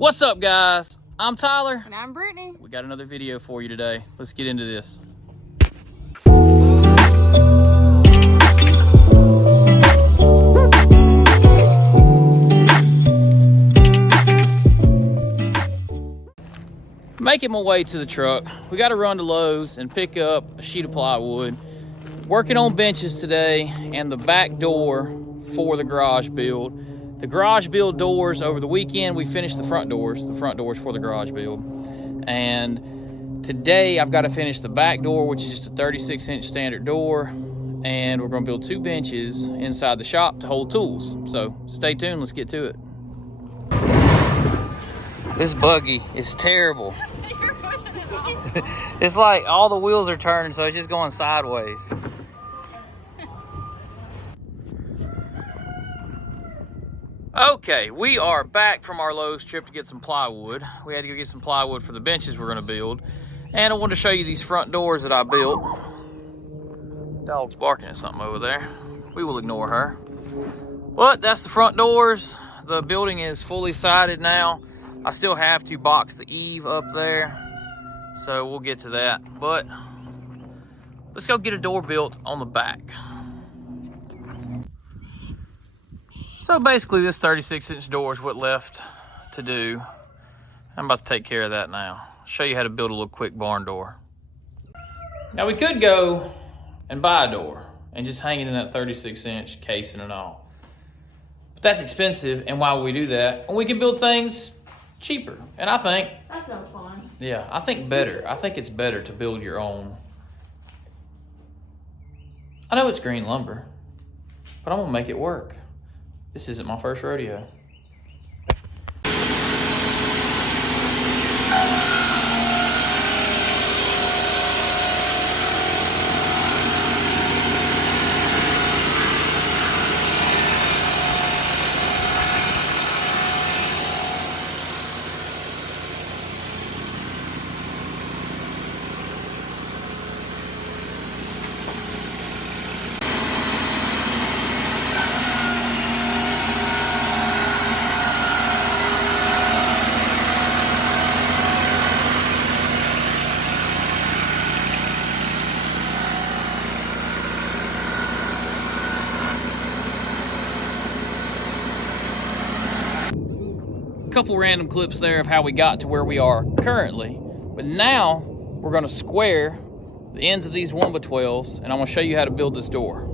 What's up, guys? I'm Tyler. And I'm Brittany. We got another video for you today. Let's get into this. Making my way to the truck. We got to run to Lowe's and pick up a sheet of plywood. Working on benches today and the back door for the garage build. The garage build doors, over the weekend we finished the front doors for the garage build. And today I've got to finish the back door, which is just a 36-inch standard door. And we're going to build 2 benches inside the shop to hold tools. So stay tuned, let's get to it. This buggy is terrible. You're pushing it off. It's like all the wheels are turning, so it's just going sideways. Okay, we are back from our Lowe's trip to get some plywood. We had to go get some plywood for the benches we're gonna build. And I wanted to show you these front doors that I built. Dog's barking at something over there. We will ignore her. But that's the front doors. The building is fully sided now. I still have to box the eave up there, so we'll get to that. But let's go get a door built on the back. So basically this 36-inch door is what left to do. I'm about to take care of that now. I'll show you how to build a little quick barn door. Now we could go and buy a door and just hang it in that 36-inch casing and all. But that's expensive, and why would we do that? And we can build things cheaper. And I think... That's no fun. Yeah, I think better. I think it's better to build your own. I know it's green lumber, but I'm gonna make it work. This isn't my first rodeo. Couple random clips there of how we got to where we are currently. But now we're gonna square the ends of these 1x12s, and I'm gonna show you how to build this door.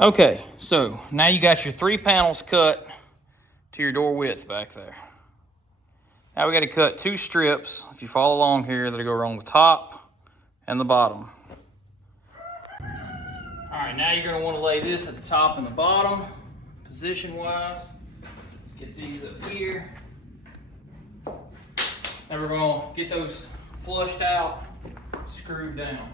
Okay, so now you got your 3 panels cut to your door width back there. Now we got to cut 2 strips, if you follow along here, that'll go along the top and the bottom. All right, now you're going to want to lay this at the top and the bottom, position-wise. Let's get these up here. Now we're going to get those flushed out, screwed down.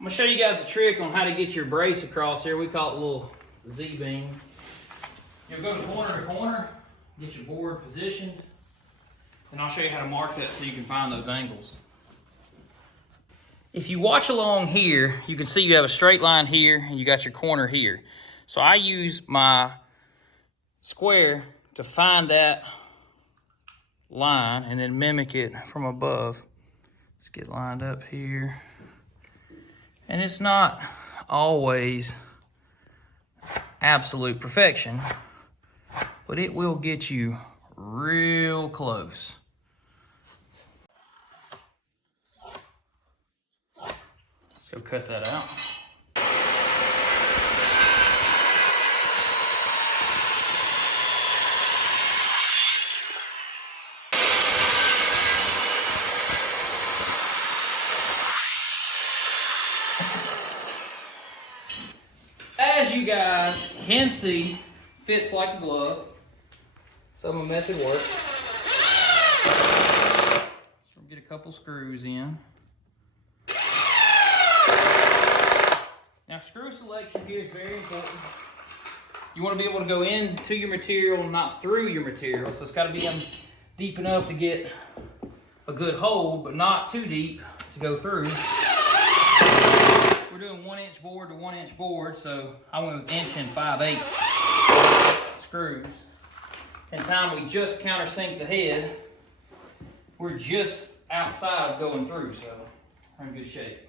I'm gonna show you guys a trick on how to get your brace across here. We call it a little Z-beam. You'll go to corner, get your board positioned, and I'll show you how to mark that so you can find those angles. If you watch along here, you can see you have a straight line here and you got your corner here. So I use my square to find that line and then mimic it from above. Let's get lined up here. And it's not always absolute perfection, but it will get you real close. Let's go cut that out. As you guys can see, fits like a glove. So my method works. So we'll get a couple screws in. Now screw selection here is very important. You want to be able to go into your material and not through your material. So it's got to be deep enough to get a good hold, but not too deep to go through. We're doing 1 inch board to 1 inch board, so I went with 1 5/8 screws. And time we just countersink the head, we're just outside of going through, so we're in good shape.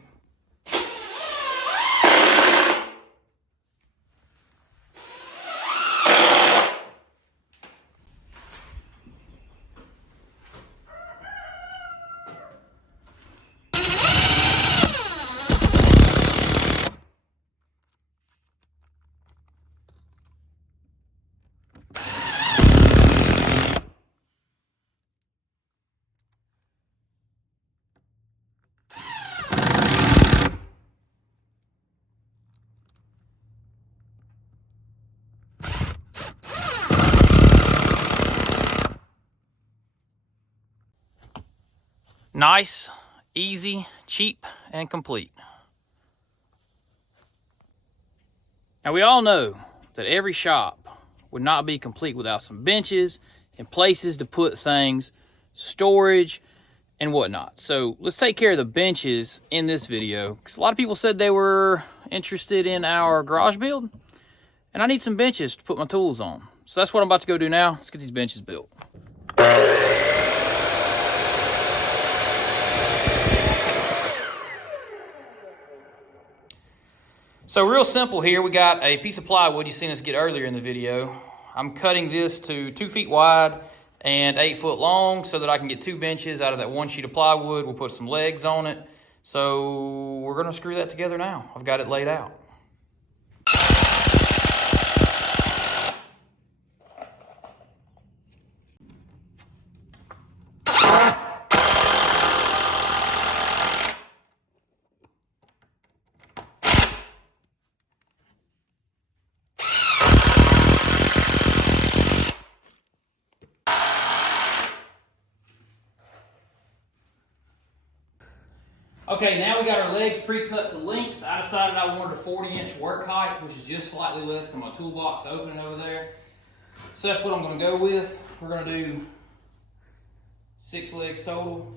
Nice, easy, cheap, and complete. Now we all know that every shop would not be complete without some benches and places to put things, storage, and whatnot. So let's take care of the benches in this video, because a lot of people said they were interested in our garage build, and I need some benches to put my tools on. So that's what I'm about to go do now. Let's get these benches built. So real simple here, we got a piece of plywood you seen us get earlier in the video. I'm cutting this to 2 feet wide and 8 foot long so that I can get 2 benches out of that 1 sheet of plywood. We'll put some legs on it. So we're gonna screw that together now. I've got it laid out. Okay, now we got our legs pre-cut to length. I decided I wanted a 40-inch work height, which is just slightly less than my toolbox opening over there. So that's what I'm gonna go with. We're gonna do 6 legs total,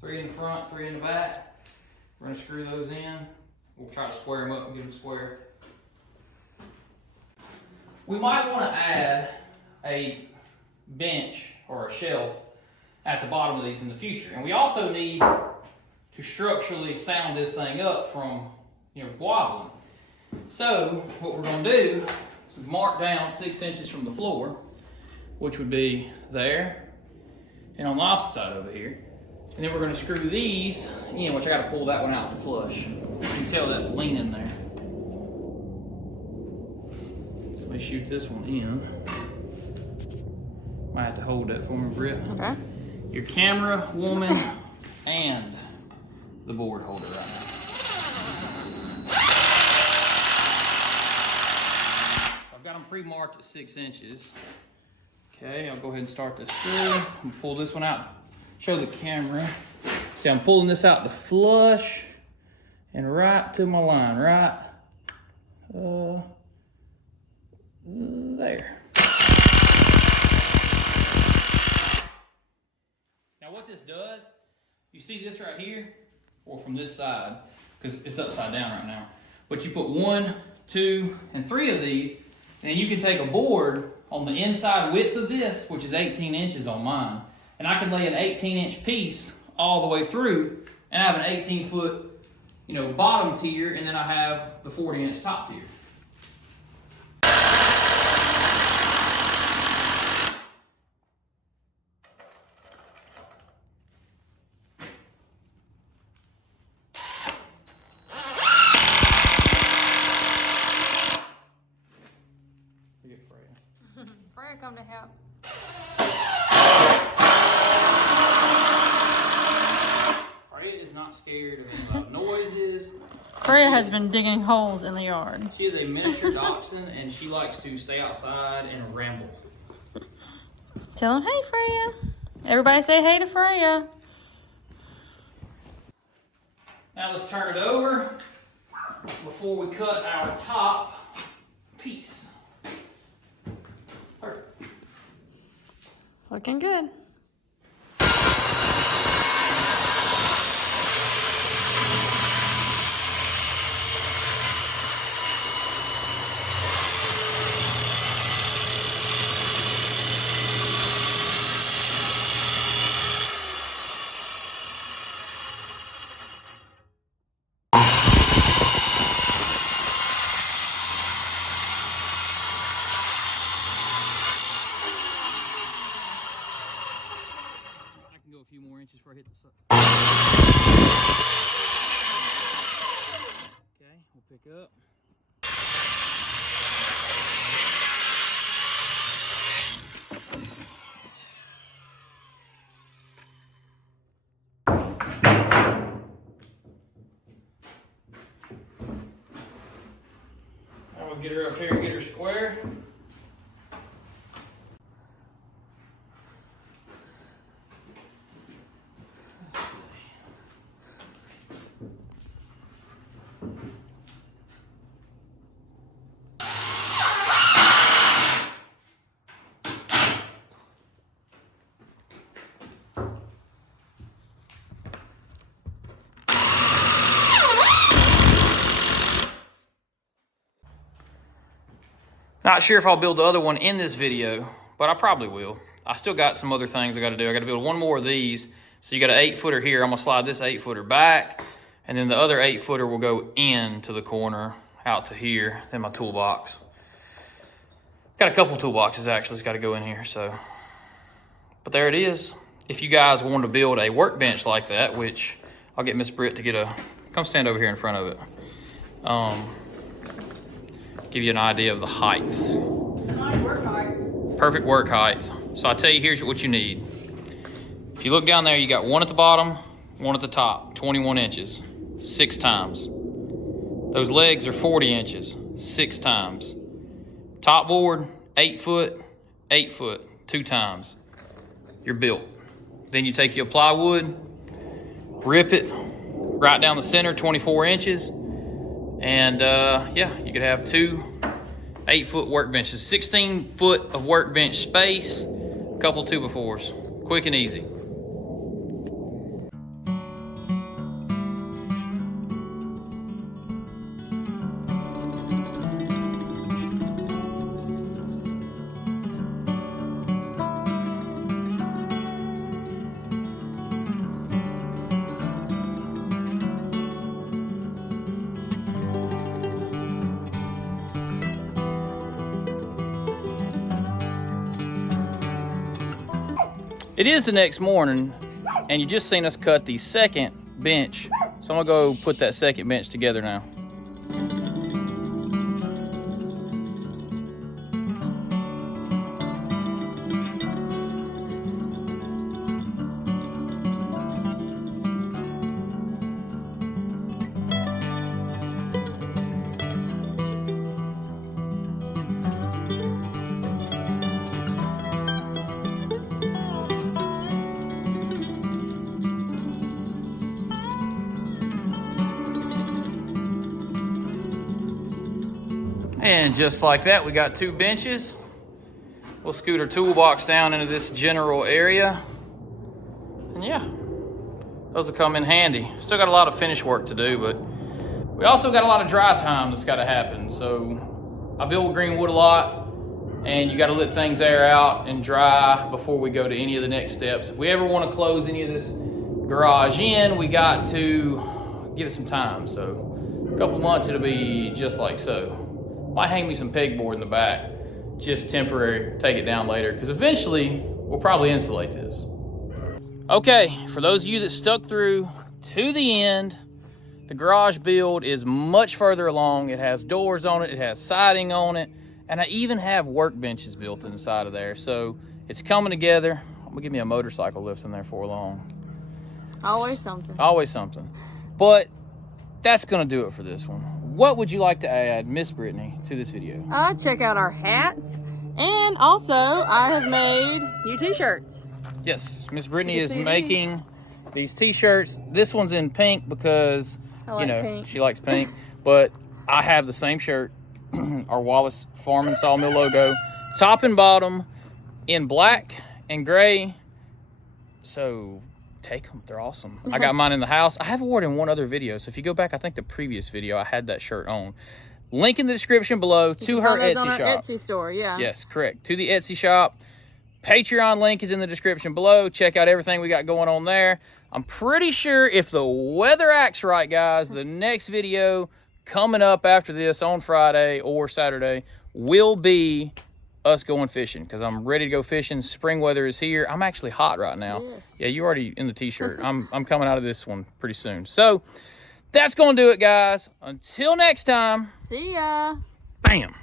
3 in the front, 3 in the back. We're gonna screw those in. We'll try to square them up and get them square. We might wanna add a bench or a shelf at the bottom of these in the future. And we also need to structurally sound this thing up from, wobbling. So what we're gonna do is mark down 6 inches from the floor, which would be there, and on the opposite side over here. And then we're gonna screw these in, which I gotta pull that one out to flush. You can tell that's leaning there. So let me shoot this one in. Might have to hold that for me, Britt. Okay. Your camera, woman, and the board holder right now. I've got them pre-marked at 6 inches. Okay, I'll go ahead and start this through. And pull this one out. Show the camera. See, I'm pulling this out to flush and right to my line, right there. Now what this does, you see this right here? Or from this side, because it's upside down right now. But you put 1, 2, and 3 of these, and then you can take a board on the inside width of this, which is 18 inches on mine, and I can lay an 18-inch piece all the way through, and I have an 18-foot, bottom tier, and then I have the 40-inch top tier. scared of noises. Freya has been digging holes in the yard. She is a miniature dachshund, and she likes to stay outside and ramble. Tell him, hey, Freya. Everybody say hey to Freya. Now let's turn it over before we cut our top piece. Perfect. Looking good. A few more inches before I hit the side. Okay, we'll pick up. I'm gonna get her up here and get her square. Not sure if I'll build the other one in this video, but I probably will. I still got some other things I gotta do. I gotta build one more of these. So you got an 8-footer here. I'm gonna slide this 8-footer back, and then the other 8-footer will go into the corner, out to here, in my toolbox. Got a couple toolboxes actually, it's gotta go in here, so. But there it is. If you guys want to build a workbench like that, which I'll get Miss Britt to get come stand over here in front of it. Give you an idea of the height. It's a nice work height. Perfect work height. So I tell you, here's what you need. If you look down there, you got one at the bottom, one at the top, 21 inches, 6 times. Those legs are 40 inches, 6 times. Top board, 8 foot, 8 foot, 2 times. You're built. Then you take your plywood, rip it right down the center, 24 inches. And yeah, you could have 2 8-foot workbenches, 16 foot of workbench space, a couple 2x4s, quick and easy. It is the next morning, and you just seen us cut the second bench. So I'm gonna go put that second bench together now. And just like that, we got 2 benches. We'll scoot our toolbox down into this general area. And yeah, those will come in handy. Still got a lot of finish work to do, but we also got a lot of dry time that's got to happen. So I build green wood a lot, and you got to let things air out and dry before we go to any of the next steps. If we ever want to close any of this garage in, we got to give it some time. So a couple months, it'll be just like so. Might hang me some pegboard in the back, just temporary, take it down later, because eventually we'll probably insulate this. Okay, for those of you that stuck through to the end, the garage build is much further along. It has doors on it, it has siding on it, and I even have workbenches built inside of there. So it's coming together. I'm gonna give me a motorcycle lift in there for long. Always something. Always something. But that's gonna do it for this one. What would you like to add, Miss Brittany, to this video? Check out our hats. And also, I have made new t-shirts. Yes, Miss Brittany is making these t-shirts. This one's in pink because, you know, pink. She likes pink. But I have the same shirt, our Wallace Farm and Sawmill logo, top and bottom in black and gray. So take them, they're awesome. I got mine in the house. I have worn it in one other video, so if you go back, I think the previous video, I had that shirt on. Link in the description below to her Etsy on our shop. Etsy store, yeah. Yes, correct. To the Etsy shop. Patreon link is in the description below. Check out everything we got going on there. I'm pretty sure if the weather acts right, guys, the next video coming up after this on Friday or Saturday will be us going fishing, because I'm ready to go fishing. Spring weather is here. I'm actually hot right now. Yes. Yeah, you're already in the t-shirt. I'm coming out of this one pretty soon. So that's gonna do it, guys. Until next time. See ya. Bam.